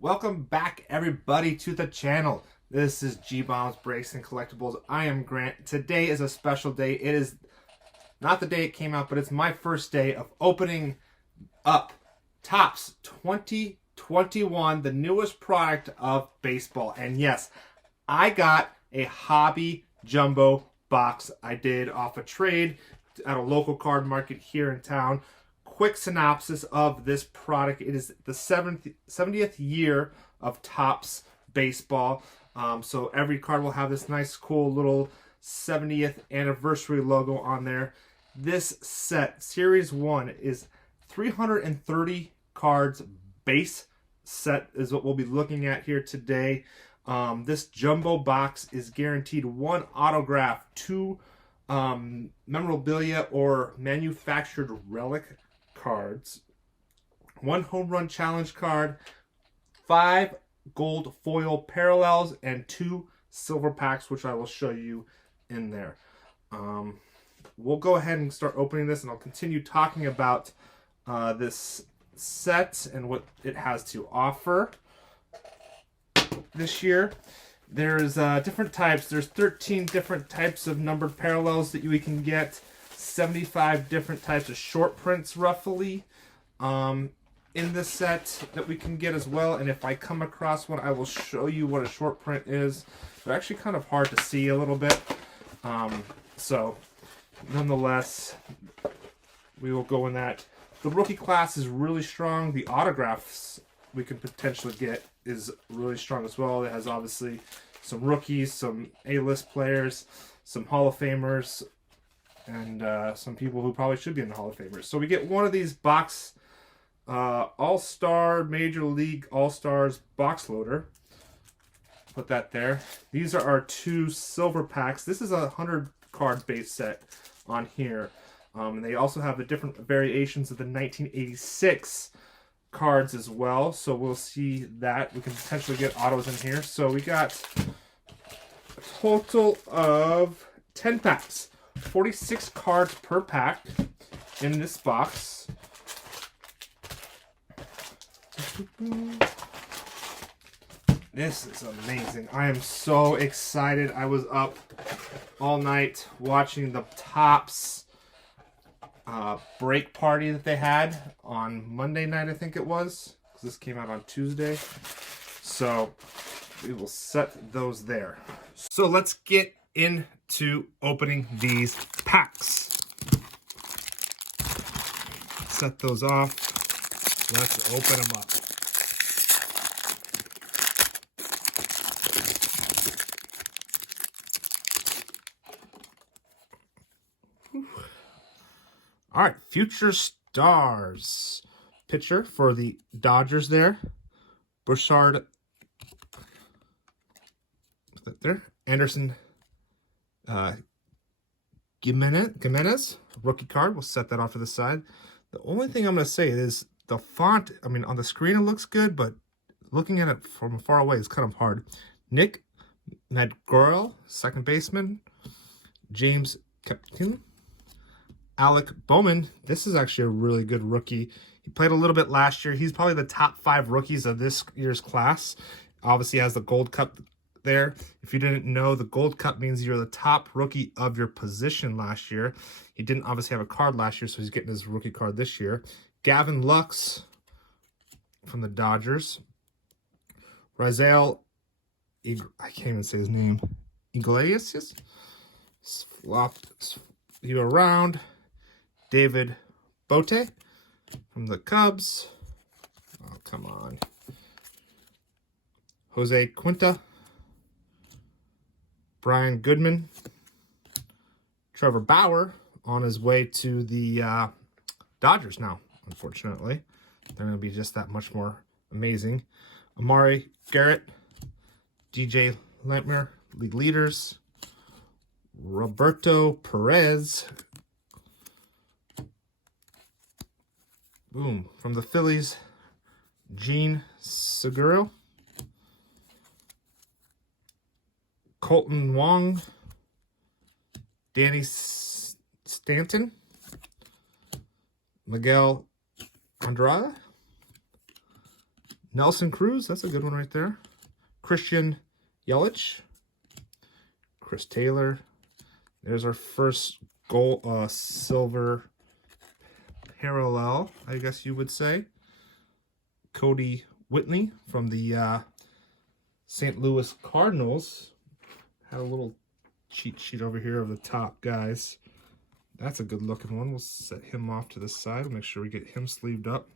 Welcome back, everybody, to the channel. This is G-Baum's Breaks and Collectibles. I am Grant. Today is a special day. It is not the day it came out, but it's my first day of opening up Topps 2021, the newest product of baseball. And yes, I got a hobby jumbo box I did off a trade at a local card market here in town. Quick synopsis of this product. It is the 70th year of Topps baseball. So every card will have this nice, cool little 70th anniversary logo on there. This set, Series 1, is 330 cards base set is what we'll be looking at here today. This jumbo box is guaranteed one autograph, two memorabilia or manufactured relic cards, one home run challenge card, 5 gold foil parallels, and 2 silver packs, which I will show you in there. We'll go ahead and start opening this, and I'll continue talking about this set and what it has to offer this year. There's different types. There's 13 different types of numbered parallels that we can get. 75 different types of short prints roughly in this set that we can get as well. And if I come across one, I will show you what a short print is. They're actually kind of hard to see a little bit. So nonetheless, we will go in that. The rookie class is really strong. The autographs we could potentially get is really strong as well. It has obviously some rookies, some A-list players, some Hall of Famers, and some people who probably should be in the Hall of Famers. So we get one of these box All-Star Major League All-Stars box loader. Put that there. These are our 2 silver packs. This is a 100 card base set on here. And they also have the different variations of the 1986 cards as well. So we'll see that. We can potentially get autos in here. So we got a total of 10 packs. 46 cards per pack in this box. This is amazing. I am so excited. I was up all night watching the Topps break party that they had on Monday night, I think it was, because this came out on Tuesday. So we will set those there. So let's get into opening these packs. Set those off. Let's open them up. All right, future stars. Pitcher for the Dodgers there. Bouchard. What's that there? Anderson Gimenez, rookie card. We'll set that off to the side. The only thing I'm going to say is the font. I mean, on the screen it looks good, but looking at it from far away is kind of hard. Nick Madrigal, second baseman. James Captain. Alec Bohm. This is actually a really good rookie. He played a little bit last year. He's probably the top 5 rookies of this year's class. Obviously has the Gold Cup there. If you didn't know, the Gold Cup means you're the top rookie of your position last year. He didn't obviously have a card last year, so he's getting his rookie card this year. Gavin Lux from the Dodgers. Rizal, I can't even say his name. Iglesias? Flopped you around. David Bote from the Cubs. Oh, come on. Jose Quinta. Brian Goodman. Trevor Bauer on his way to the Dodgers now, unfortunately. They're going to be just that much more amazing. Amari Garrett. DJ Lampner, league leaders. Roberto Perez. Boom. From the Phillies, Gene Seguro. Colton Wong. Danny Stanton. Miguel Andrade. Nelson Cruz, that's a good one right there. Christian Yelich. Chris Taylor. There's our first gold, silver parallel, I guess you would say. Cody Whitney from the St. Louis Cardinals. Had a little cheat sheet over here of the top guys. That's a good looking one. We'll set him off to the side. Make sure we get him sleeved up.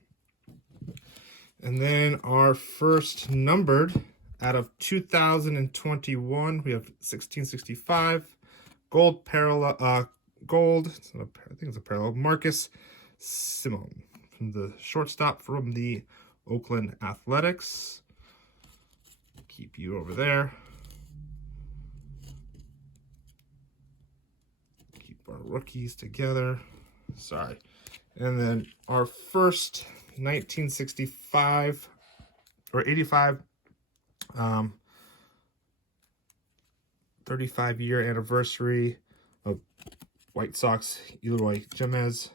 And then our first numbered out of 2021, we have 1665 gold parallel. Gold. I think it's a parallel. Marcus Simone from the shortstop from the Oakland Athletics. Keep you over there. Keep our rookies together. Sorry. And then our first 1965 or 85 35-year anniversary of White Sox Eloy Jimenez.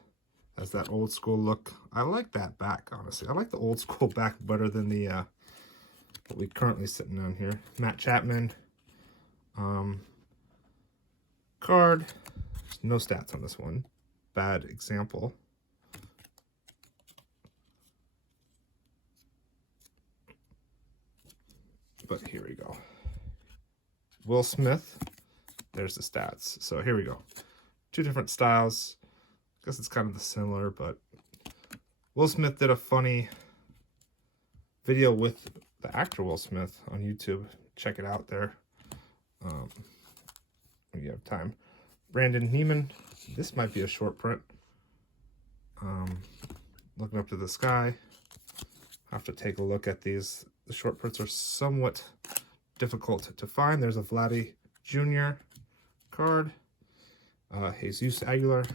Has that old school look. I like that back, honestly. I like the old school back better than the what we currently sitting on here. Matt Chapman card. There's no stats on this one. Bad example. But here we go. Will Smith. There's the stats. So here we go. Two different styles. I guess it's kind of the similar, but Will Smith did a funny video with the actor Will Smith on YouTube. Check it out there when you have time. Brandon Neiman. This might be a short print. Looking up to the sky. Have to take a look at these. The short prints are somewhat difficult to find. There's a Vladdy Jr. card. Jesus Aguilar.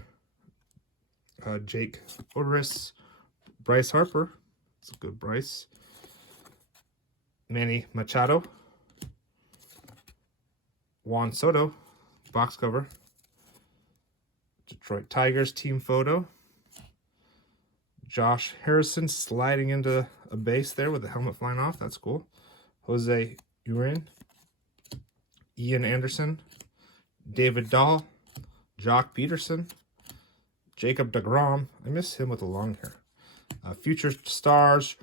Jake Odoris. Bryce Harper. It's a good Bryce. Manny Machado. Juan Soto. Box cover. Detroit Tigers team photo. Josh Harrison sliding into a base there with the helmet flying off. That's cool. Jose Urin. Ian Anderson. David Dahl. Jock Peterson. Jacob deGrom. I miss him with the long hair. Future stars.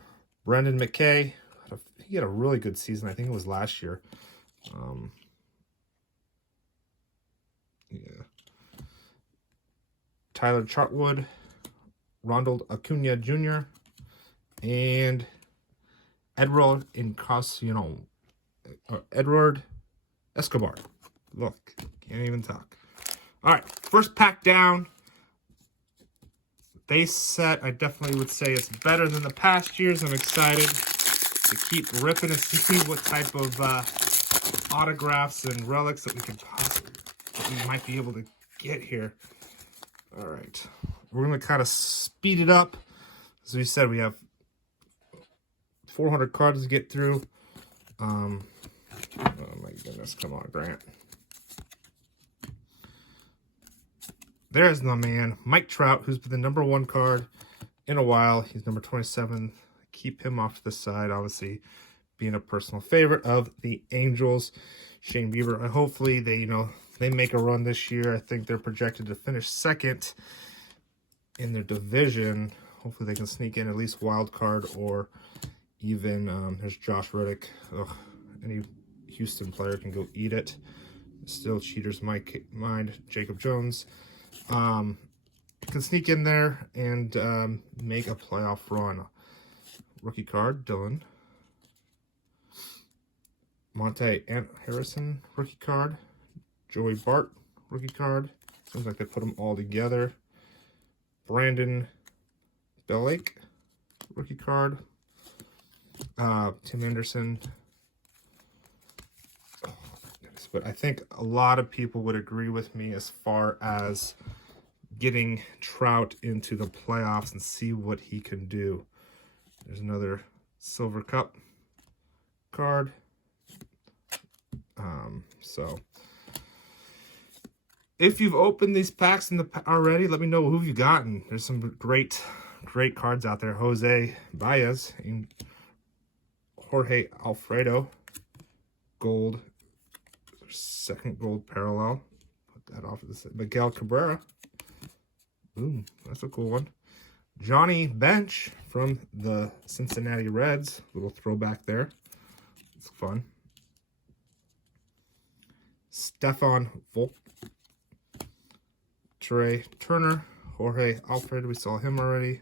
Brendan McKay. He had a really good season. I think it was last year. Yeah. Tyler Chartwood. Ronald Acuna Jr. and Edward Encarnacion. Edward Escobar. Look, can't even talk. All right, first pack down. Base set, I definitely would say it's better than the past years. I'm excited to keep ripping and see what type of autographs and relics that we might be able to get here. All right. We're going to kind of speed it up. As we said, we have 400 cards to get through. Oh my goodness. Come on, Grant. There's my man, Mike Trout, who's been the #1 card in a while. He's number 27. Keep him off to the side, obviously, being a personal favorite of the Angels. Shane Bieber. Hopefully they make a run this year. I think they're projected to finish second in their division. Hopefully they can sneak in at least wild card or even there's Josh Reddick. Ugh, any Houston player can go eat it. Still cheaters mind. Jacob Jones can sneak in there and make a playoff run. Rookie card, Dylan. Monte Harrison, rookie card. Joey Bart, rookie card. Seems like they put them all together. Brandon Dalbec, rookie card. Tim Anderson. Oh, my goodness. But I think a lot of people would agree with me as far as getting Trout into the playoffs and see what he can do. There's another Silver Cup card. So if you've opened these packs already, let me know who you've gotten. There's some great cards out there. Jose Baez, Jorge Alfredo. Gold. Second gold parallel. Put that off to the side. Miguel Cabrera. Boom. That's a cool one. Johnny Bench from the Cincinnati Reds. Little throwback there. It's fun. Stefan Volk. Trey Turner. Jorge Alfredo. We saw him already.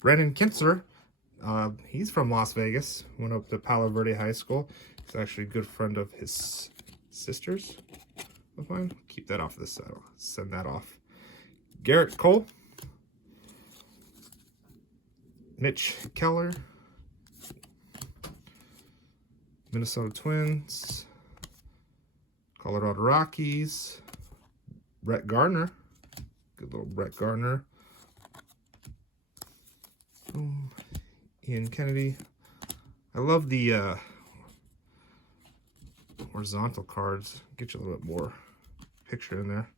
Brennan Kinzer. He's from Las Vegas. Went up to Palo Verde High School. He's actually a good friend of his sister's. Of mine. Keep that off this side. I'll send that off. Garrett Cole. Mitch Keller. Minnesota Twins. Colorado Rockies. Brett Gardner. Good little Brett Gardner. Boom. Ian Kennedy. I love the horizontal cards. Get you a little bit more picture in there.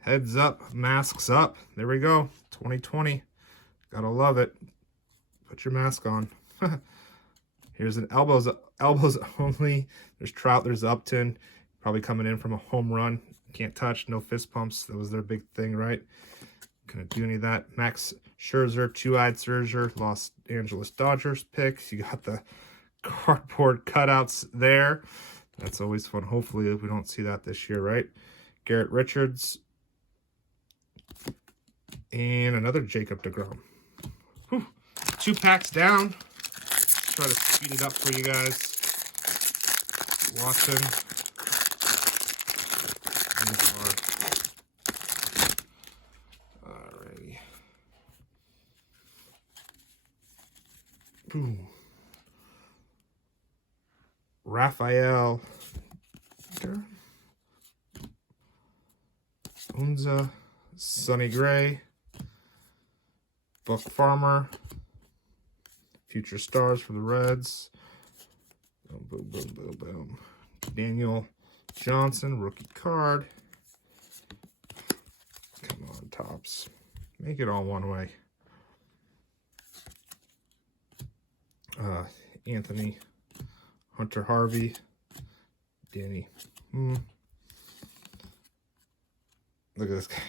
Heads up, masks up. There we go. 2020. Gotta love it. Put your mask on. Here's an elbows only. There's Trout, there's Upton. Probably coming in from a home run. Can't touch, no fist pumps. That was their big thing, right? Couldn't do any of that. Max Scherzer, Two-Eyed Scherzer, Los Angeles Dodgers picks. You got the cardboard cutouts there. That's always fun. Hopefully we don't see that this year, right? Garrett Richards. And another Jacob deGrom. Whew. 2 packs down. Let's try to speed it up for you guys. Watson. Alrighty. Boom. Raphael. Unza. Sonny Gray. Buck Farmer. Future stars for the Reds. Boom, boom, boom, boom, boom. Daniel Johnson, rookie card. Come on, Topps. Make it all one way. Anthony. Hunter Harvey. Danny. Look at this guy.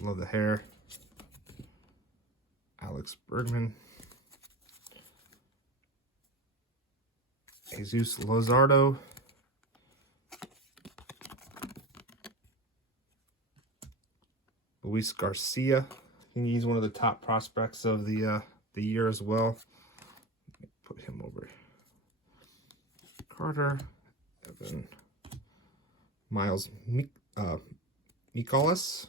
Love the hair. Alex Bergman. Jesus Luzardo. Luis Garcia. He's one of the top prospects of the year as well. Put him over. Carter. Evan. Miles Mikolas.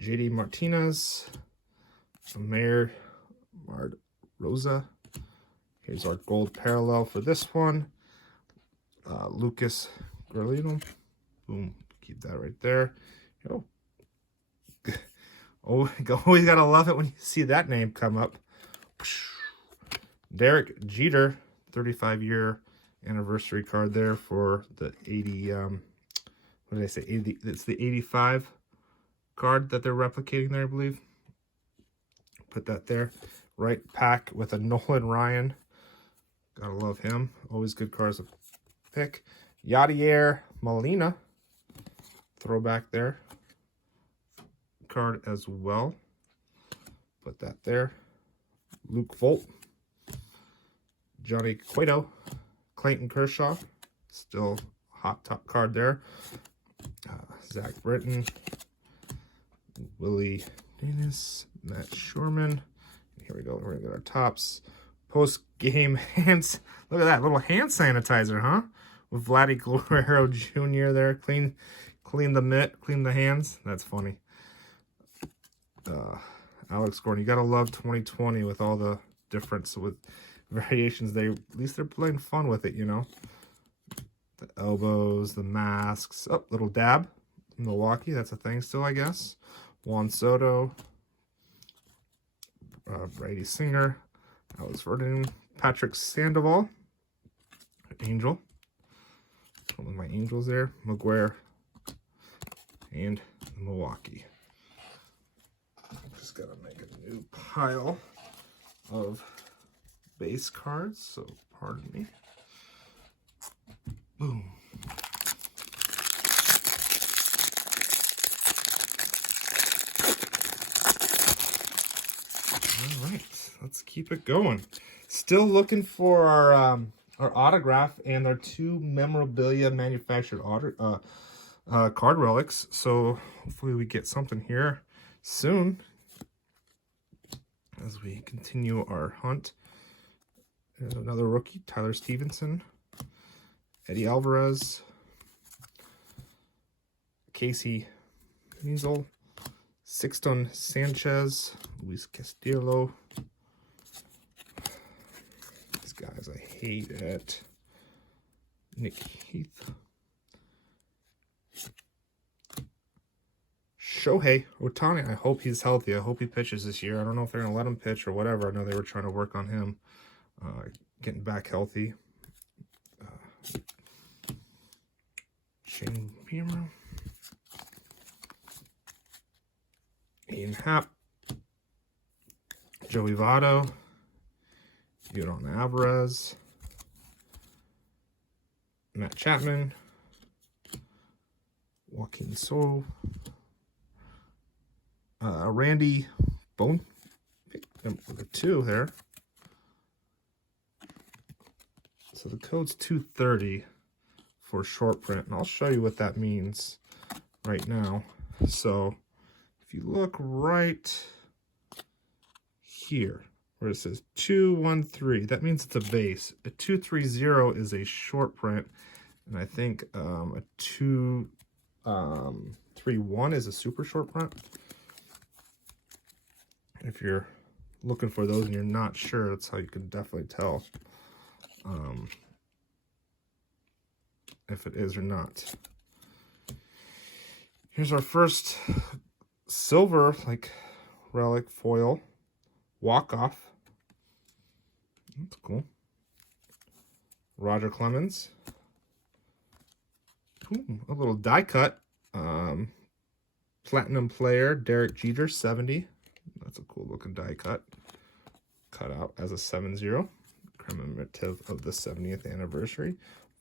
JD Martinez. Mayor Rosa. Here's our gold parallel for this one. Lucas Gurlino. Boom. Keep that right there. Oh. Oh, always gotta love it when you see that name come up. Derek Jeter. 35-year anniversary card there for the 80. What did I say? 80. It's the 85 card that they're replicating there, I believe. Put that there. Right pack with a Nolan Ryan. Gotta love him. Always good cards to pick. Yadier Molina. Throwback there. Card as well. Put that there. Luke Vogt. Johnny Cueto. Clayton Kershaw. Still hot top card there. Zach Britton. Willie Dennis. Matt Shurman. Here we go. We're going to get our tops. Post-game hands. Look at that little hand sanitizer, huh? With Vladdy Guerrero Jr. there. Clean the mitt. Clean the hands. That's funny. Alex Gordon. You got to love 2020 with all the difference with variations. At least they're playing fun with it, you know. The elbows, the masks. Oh, little dab. Milwaukee. That's a thing still, I guess. Juan Soto. Brady Singer. Alex Verdun. Patrick Sandoval. Angel. One of my Angels there. McGuire. And Milwaukee. Just gotta make a new pile of base cards, so pardon me. Boom. All right, let's keep it going. Still looking for our autograph and our 2 memorabilia manufactured card relics. So hopefully we get something here soon as we continue our hunt. There's another rookie, Tyler Stevenson, Eddie Alvarez, Casey Mize, Sixto Sanchez, Luis Castillo. These guys I hate it. Nick Heath. Shohei Ohtani, I hope he's healthy. I hope he pitches this year. I don't know if they're going to let him pitch or whatever. I know they were trying to work on him getting back healthy. Shane Bieber. Ian Happ. Joey Votto. Yordan Alvarez. Matt Chapman. Joaquin Soto. Randy Bohm, number 2 there. So the code's 230 for short print, and I'll show you what that means right now. So if you look right here where it says 213, that means it's a base. A 230 is a short print, and I think a 231 is a super short print. If you're looking for those and you're not sure, that's how you can definitely tell if it is or not. Here's our first silver, like, relic foil walk-off. That's cool. Roger Clemens. Ooh, a little die cut. Platinum player, Derek Jeter, 70. That's a cool looking die cut. Cut out as a 7-0. Commemorative of the 70th anniversary.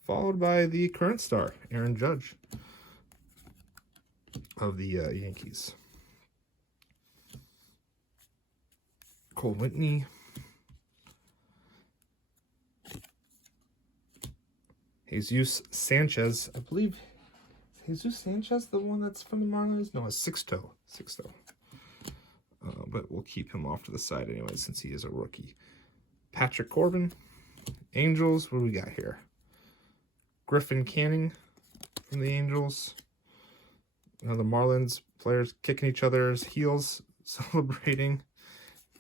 Followed by the current star, Aaron Judge of the Yankees. Cole Whitney. Jesus Sanchez. I believe Jesus Sanchez, the one that's from the Marlins? No, it's Sixto. But we'll keep him off to the side anyway, since he is a rookie. Patrick Corbin, Angels. What do we got here? Griffin Canning from the Angels. Now the Marlins players kicking each other's heels, celebrating.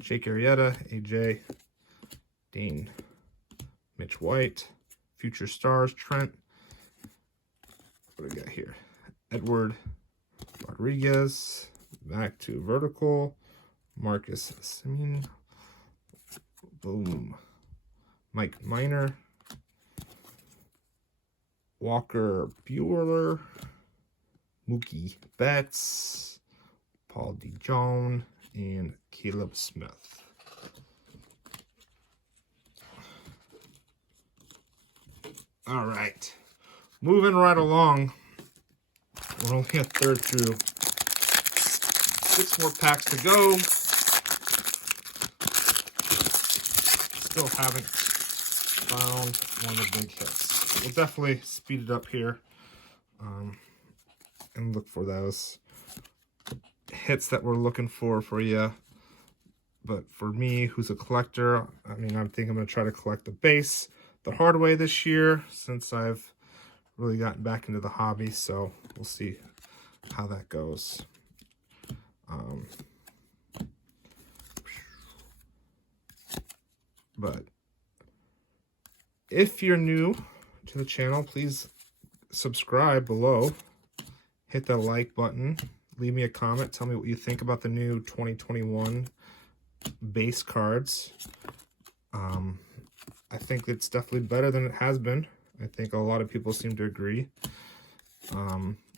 Jake Arrieta, AJ, Dane, Mitch White, future stars, Trent. What do we got here? Edward Rodriguez, back to vertical. Marcus Semien. Boom. Mike Minor. Walker Buehler. Mookie Betts. Paul DeJong. And Caleb Smith. All right. Moving right along. We're only a third through. 6 more packs to go. Still haven't found one of the big hits. We'll definitely speed it up here and look for those hits that we're looking for you. But for me, who's a collector, I mean, I think I'm going to try to collect the base the hard way this year, since I've really gotten back into the hobby. So we'll see how that goes. But if you're new to the channel, please subscribe below. Hit that like button. Leave me a comment. Tell me what you think about the new 2021 base cards. I think it's definitely better than it has been. I think a lot of people seem to agree.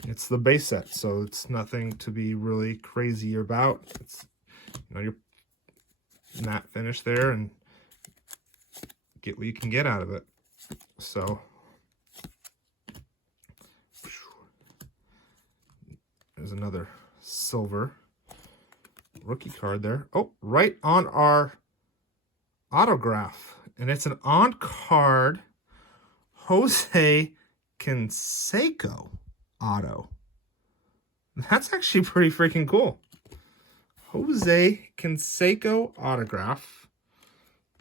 It's the base set, so it's nothing to be really crazy about. It's, you know, matte finish there and get what you can get out of it. So there's another silver rookie card there. Oh, right on our autograph. And it's an on-card Jose Canseco auto. That's actually pretty freaking cool. Jose Canseco autograph.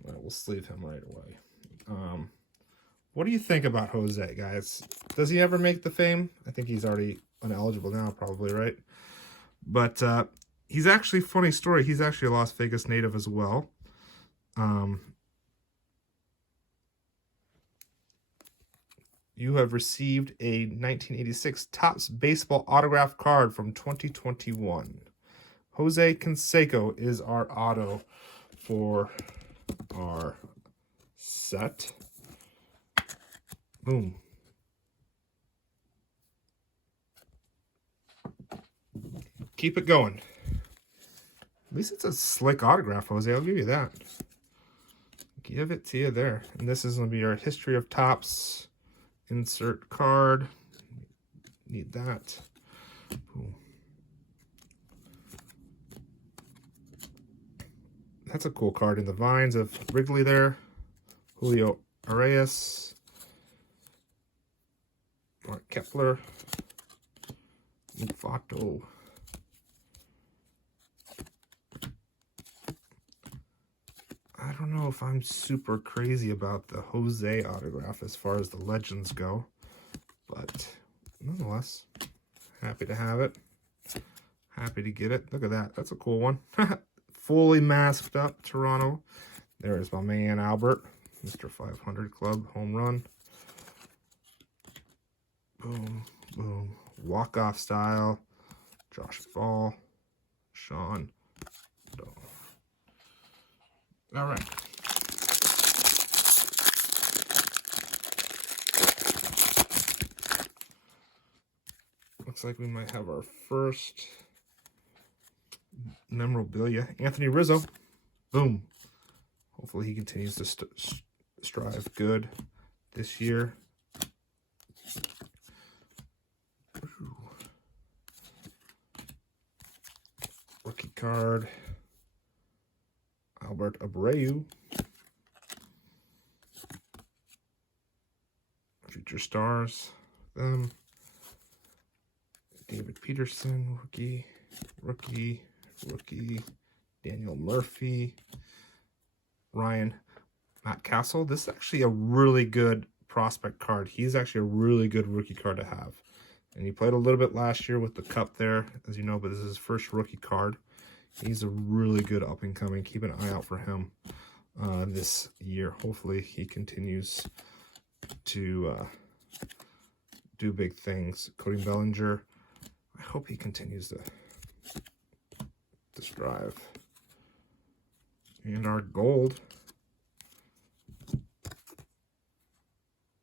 Well, we'll sleeve him right away. What do you think about Jose, guys? Does he ever make the fame? I think he's already ineligible now, probably, right? But he's actually, funny story, he's actually a Las Vegas native as well. You have received a 1986 Topps Baseball autograph card from 2021. Jose Canseco is our auto for our set. Boom. Keep it going. At least it's a slick autograph, Jose. I'll give you that. Give it to you there. And this is going to be our history of Topps. Insert card. Need that. Boom. That's a cool card in the vines of Wrigley there. Julio Arias. Mark Kepler. Mufato. I don't know if I'm super crazy about the Jose autograph as far as the legends go, but nonetheless, happy to have it. Happy to get it. Look at that. That's a cool one. Fully masked up Toronto. There's my man Albert, Mr. 500 Club home run. Boom, boom. Walk-off style. Josh Ball. Sean. All right. Looks like we might have our first memorabilia. Anthony Rizzo. Boom. Hopefully he continues to strive good this year. Ooh. Rookie card. Albert Abreu. Future stars. Them. David Peterson. Rookie. Daniel Murphy. Ryan Mountcastle. This is actually a really good prospect card. He's actually a really good rookie card to have. And he played a little bit last year with the cup there, as you know, but this is his first rookie card. He's a really good up-and-coming. Keep an eye out for him this year. Hopefully he continues to do big things. Cody Bellinger. I hope he continues to strive. And our gold.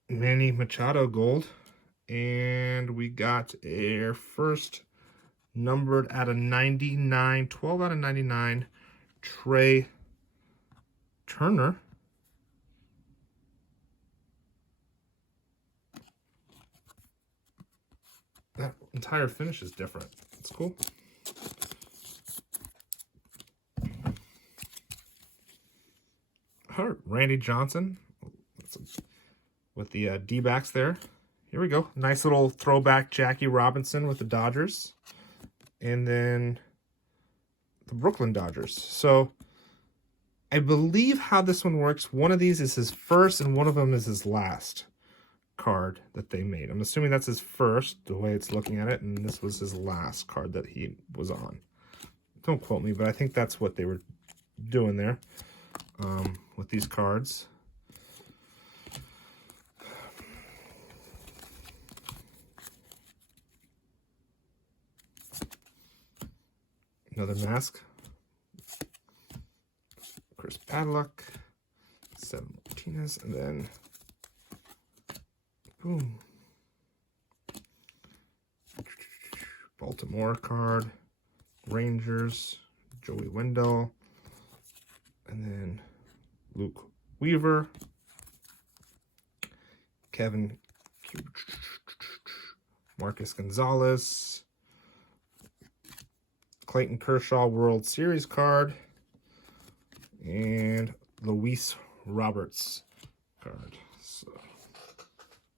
Manny Machado gold. And we got our first numbered out of 99, 12 out of 99, Trey Turner. That entire finish is different. It's cool. All right, Randy Johnson with the D-backs there. Here we go. Nice little throwback Jackie Robinson with the Dodgers. And then the Brooklyn Dodgers. So I believe how this one works, one of these is his first and one of them is his last card that they made. I'm assuming that's his first, the way it's looking at it, and this was his last card that he was on. Don't quote me, but I think that's what they were doing there with these cards. Another mask. Chris Padlock. Seven Martinez. And then, boom. Baltimore card. Rangers. Joey Wendell. And then Luke Weaver. Kevin. Marcus Gonzalez. Clayton Kershaw World Series card. And Luis Roberts card. So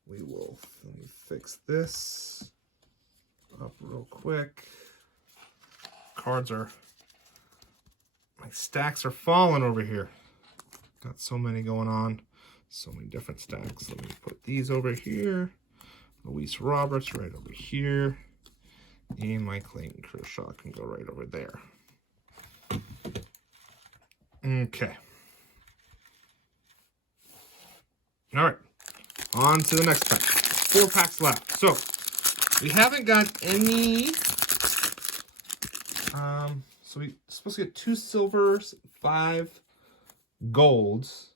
let me fix this up real quick. Cards are, my stacks are falling over here. Got so many going on, so many different stacks. Let me put these over here. Luis Roberts right over here. And my Clayton Kershaw can go right over there. Okay. All right. On to the next pack. 4 packs left. So, we haven't got any... so we're supposed to get 2 silvers, 5 golds.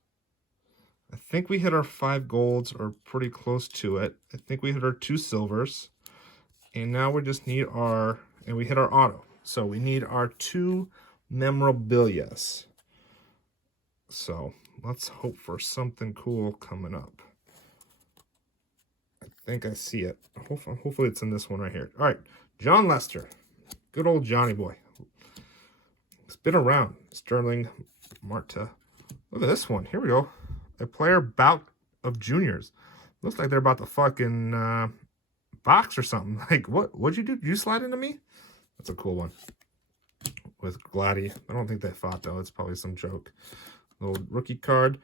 I think we hit our 5 golds, or pretty close to it. I think we hit our 2 silvers. And now we just need our... And we hit our auto. So we need our 2 memorabilias. So let's hope for something cool coming up. I think I see it. Hopefully it's in this one right here. All right, John Lester. Good old Johnny boy. It's been around. Sterling Marta. Look at this one. Here we go. A player bout of juniors. Looks like they're about to fucking box or something. Like, what'd you do? Did you slide into me? That's a cool one. With Gladdy. I don't think they fought, though. It's probably some joke. Little rookie card.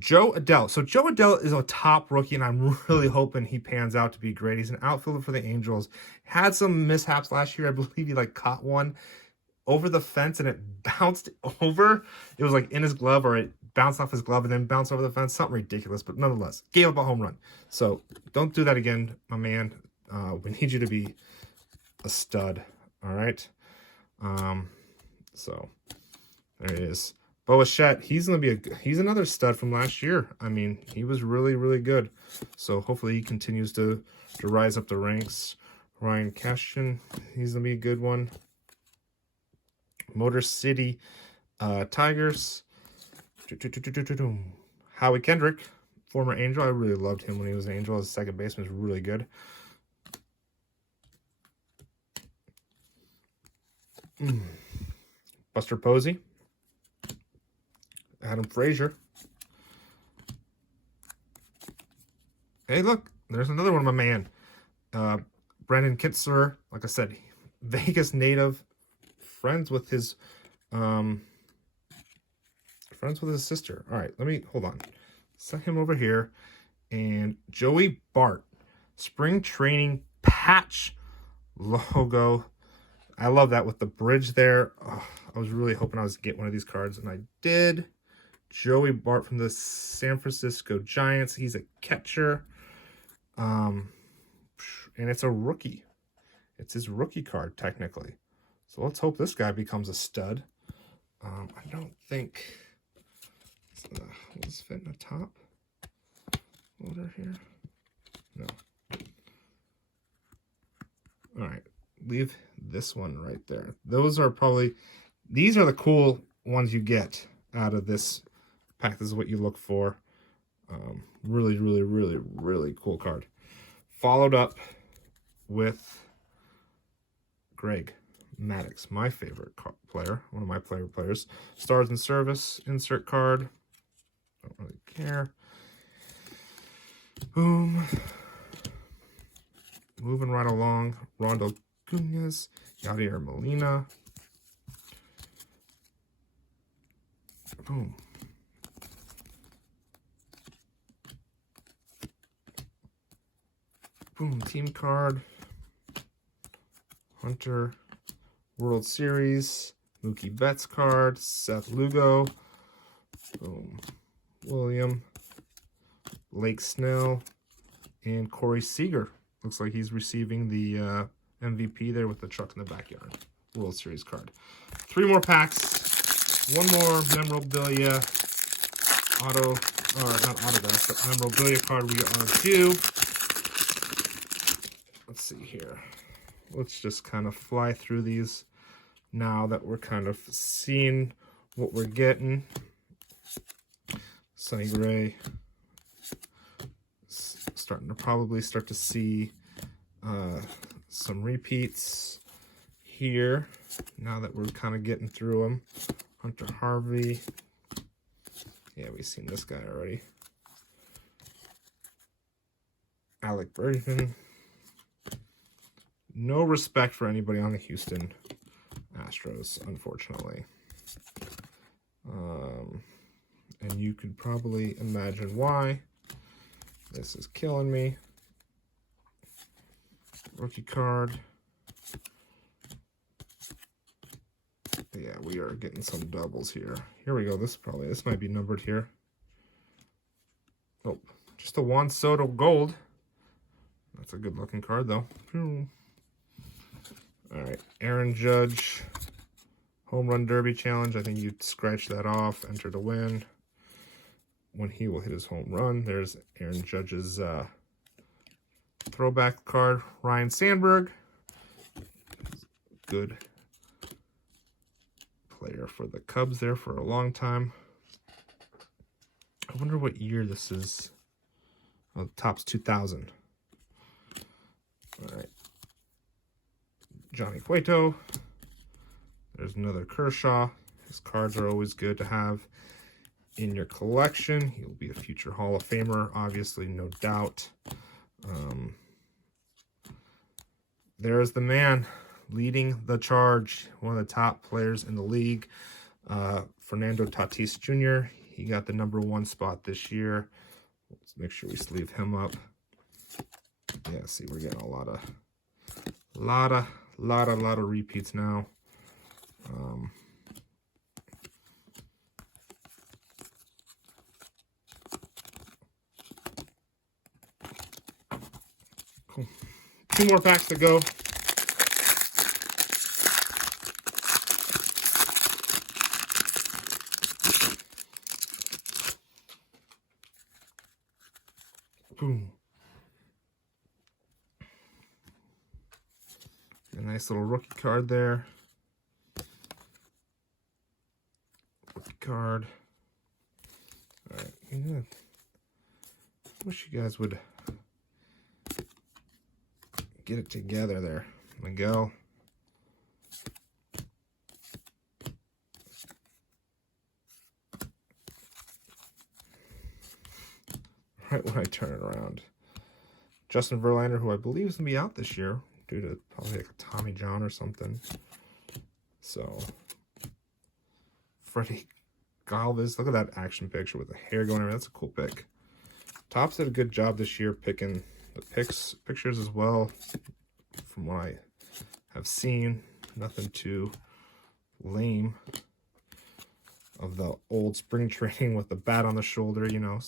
Jo Adell. So Jo Adell is a top rookie, and I'm really hoping he pans out to be great. He's an outfielder for the Angels. Had some mishaps last year. I believe he caught one over the fence and it bounced over. It was like in his glove, or it bounced off his glove and then bounced over the fence. Something ridiculous, but nonetheless, gave up a home run. So don't do that again, my man. We need you to be a stud. All right. So there it is. Boachette, he's another stud from last year. I mean, he was really, really good. So hopefully he continues to rise up the ranks. Ryan Cashton, he's gonna be a good one. Motor City Tigers. Howie Kendrick, former Angel. I really loved him when he was an Angel. His second baseman is really good. Buster Posey. Adam Frazier. Hey, look, there's another one of my man. Brandon Kitzler, like I said, Vegas native, friends with his sister. All right, hold on. Set him over here. And Joey Bart, spring training patch logo. I love that with the bridge there. Oh, I was really hoping I was get one of these cards, and I did. Joey Bart from the San Francisco Giants. He's a catcher. And it's a rookie. It's his rookie card, technically. So let's hope this guy becomes a stud. I don't think... will this fit in the top loader here? No. All right. Leave this one right there. Those are probably... These are the cool ones you get out of this pack. This is what you look for. Really, really, really, really cool card. Followed up with Greg Maddux, my favorite player, one of my favorite players. Stars in Service, insert card. Don't really care. Boom. Moving right along. Rondo Cunez, Yadier Molina. Boom. Boom, team card. Hunter, World Series. Mookie Betts card. Seth Lugo. Boom. William. Blake Snell. And Corey Seager. Looks like he's receiving the MVP there with the truck in the backyard. World Series card. 3 more packs. 1 more memorabilia. Not autograph, but memorabilia card we are due. Let's see here. Let's just kind of fly through these now that we're kind of seeing what we're getting. Sonny Gray. Starting to probably start to see some repeats here now that we're kind of getting through them. Hunter Harvey. Yeah, we've seen this guy already. Alec Bergman. No respect for anybody on the Houston Astros, unfortunately. And you could probably imagine why. This is killing me. Rookie card. Yeah, we are getting some doubles here. Here we go. This might be numbered here. Oh, just a Juan Soto gold. That's a good looking card though. All right, Aaron Judge, home run derby challenge. I think you'd scratch that off. Enter to win. When he will hit his home run. There's Aaron Judge's throwback card. Ryan Sandberg, good player for the Cubs there for a long time. I wonder what year this is. Oh, Topps 2000. All right. Johnny Cueto. There's another Kershaw. His cards are always good to have in your collection. He'll be a future Hall of Famer, obviously, no doubt. There's the man leading the charge, one of the top players in the league, Fernando Tatis Jr. He got the #1 spot this year. Let's make sure we sleeve him up. Yeah, see, we're getting a lot of repeats now. Cool. 2 more packs to go. Boom. A nice little rookie card there. Rookie card. All right. Yeah. Wish you guys would get it together there. Miguel. Right when I turn it around. Justin Verlander, who I believe is going to be out this year due to probably like a Tommy John or something. So, Freddie Galvis. Look at that action picture with the hair going around. That's a cool pick. Topps did a good job this year picking the pictures as well. From what I have seen, nothing too lame. Of the old spring training with the bat on the shoulder, you know.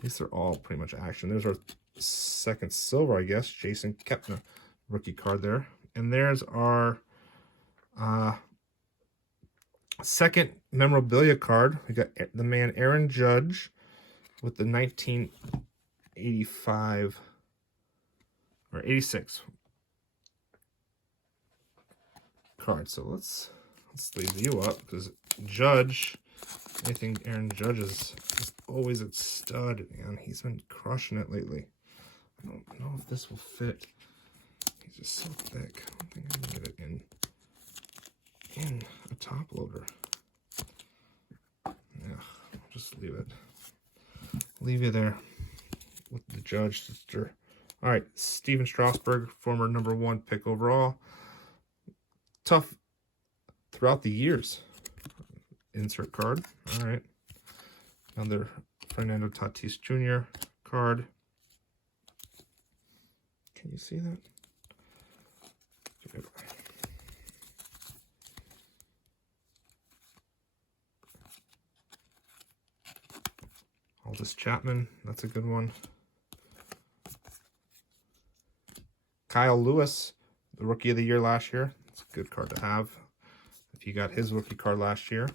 These are all pretty much action. There's our second silver, I guess. Jason Kepner rookie card there. And there's our second memorabilia card. We got the man Aaron Judge with the 1985 or 86 card. So let's leave you up because Judge, I think Aaron Judge is always a stud, man. He's been crushing it lately. I don't know if this will fit. He's just so thick. I don't think I can get it in a top loader. Yeah, I'll just leave it. Leave you there with the Judge sister. All right, Steven Strasburg, former #1 pick overall. Tough throughout the years. Insert card. All right. Another Fernando Tatis Jr. card. Can you see that? Aldis Chapman. That's a good one. Kyle Lewis, the Rookie of the Year last year. It's a good card to have if you got his rookie card last year.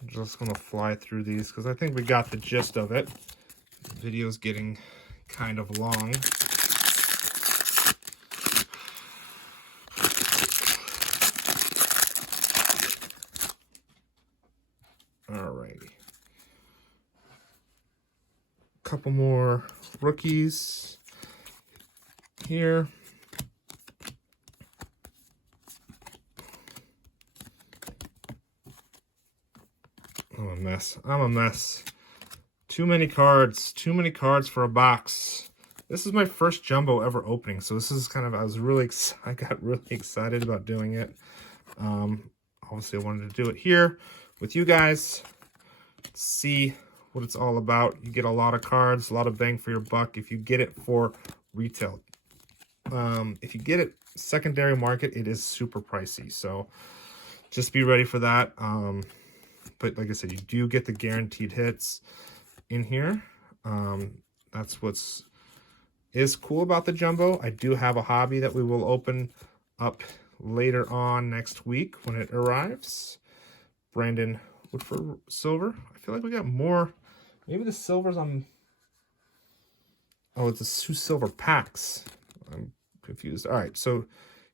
I'm just going to fly through these because I think we got the gist of it. The video's getting kind of long. Alrighty. Couple more rookies here. I'm a mess. I'm a mess. Too many cards. Too many cards for a box. This is my first jumbo ever opening, so this is kind of, I got really excited about doing it. Obviously I wanted to do it here with you guys. See what it's all about. You get a lot of cards, a lot of bang for your buck if you get it for retail. If you get it secondary market, it is super pricey, so just be ready for that. But like I said, you do get the guaranteed hits in here. That's what's cool about the jumbo. I do have a hobby that we will open up later on next week when it arrives. Brandon Woodford silver. I feel like we got more. Maybe the silver's on. Oh, it's a two silver packs. I'm confused. All right, so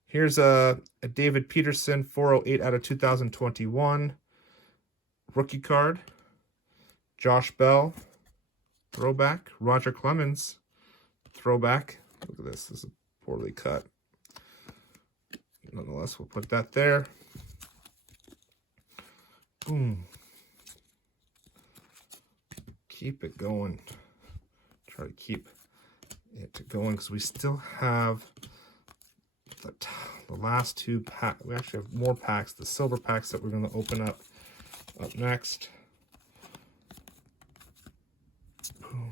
here's a David Peterson 408 out of 2021 rookie card. Josh Bell throwback. Roger Clemens throwback. Look at this. This is poorly cut. Nonetheless, we'll put that there. Boom. Keep it going. Try to keep it going because we still have the last two packs. We actually have more packs, the silver packs that we're going to open up next. Boom.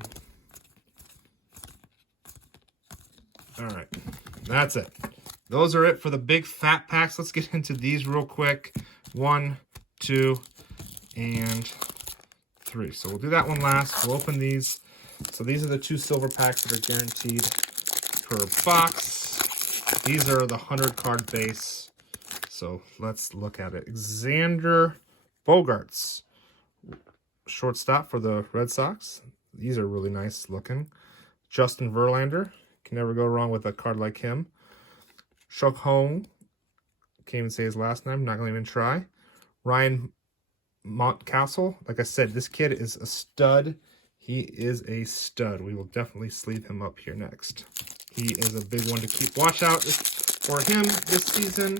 All right, that's it. Those are it for the big fat packs. Let's get into these real quick. 1, 2, and 3. So we'll do that one last. We'll open these. So these are the 2 silver packs that are guaranteed per box. These are the 100 card base. So let's look at it. Xander Bogaerts, shortstop for the Red Sox. These are really nice looking. Justin Verlander. Can never go wrong with a card like him. Shuk Hong. Can't even say his last name. Not going to even try. Ryan Mountcastle. Like I said, this kid is a stud. He is a stud. We will definitely sleeve him up here next. He is a big one to keep. Watch out for him this season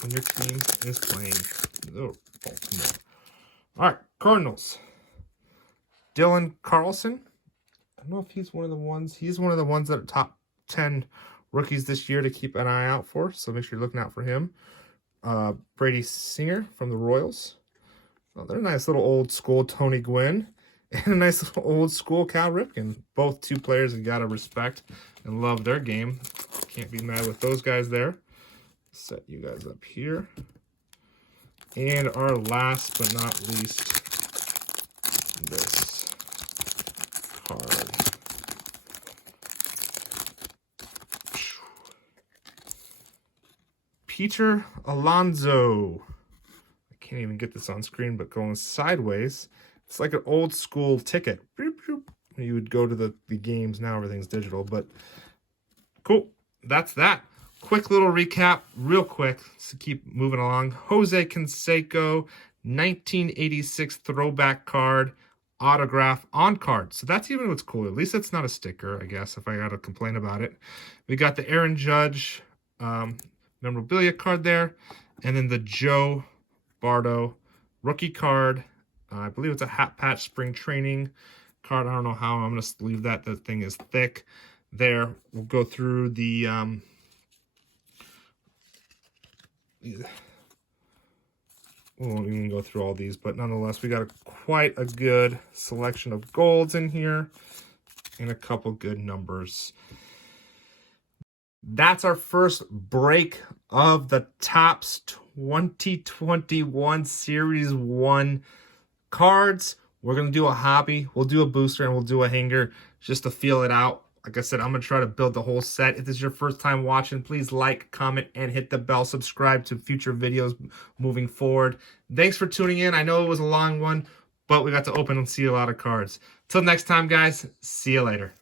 when your team is playing the Baltimore. All right, Cardinals. Dylan Carlson. I don't know if he's one of the ones. He's one of the ones that are top 10 rookies this year to keep an eye out for. So make sure you're looking out for him. Brady Singer from the Royals. Oh, they're a nice little old school Tony Gwynn and a nice little old school Cal Ripken. Both 2 players you got to respect and love their game. Can't be mad with those guys there. Set you guys up here. And our last but not least, this card. Peter Alonso. I can't even get this on screen, but going sideways. It's like an old school ticket. You would go to the games. Now everything's digital, but cool. That's that. Quick little recap, real quick, to keep moving along. Jose Canseco, 1986 throwback card, autograph on card. So that's even what's cool. At least it's not a sticker, I guess, if I got to complain about it. We got the Aaron Judge memorabilia card there. And then the Joe Bardo rookie card. I believe it's a hat patch spring training card. I don't know how I'm going to leave that. The thing is thick there. We'll go through the... we won't even go through all these, but nonetheless, we got quite a good selection of golds in here and a couple good numbers. That's our first break of the Topps 2021 Series 1 cards. We're going to do a hobby. We'll do a booster and we'll do a hanger just to feel it out. Like I said, I'm going to try to build the whole set. If this is your first time watching, please like, comment, and hit the bell. Subscribe to future videos moving forward. Thanks for tuning in. I know it was a long one, but we got to open and see a lot of cards. Till next time, guys. See you later.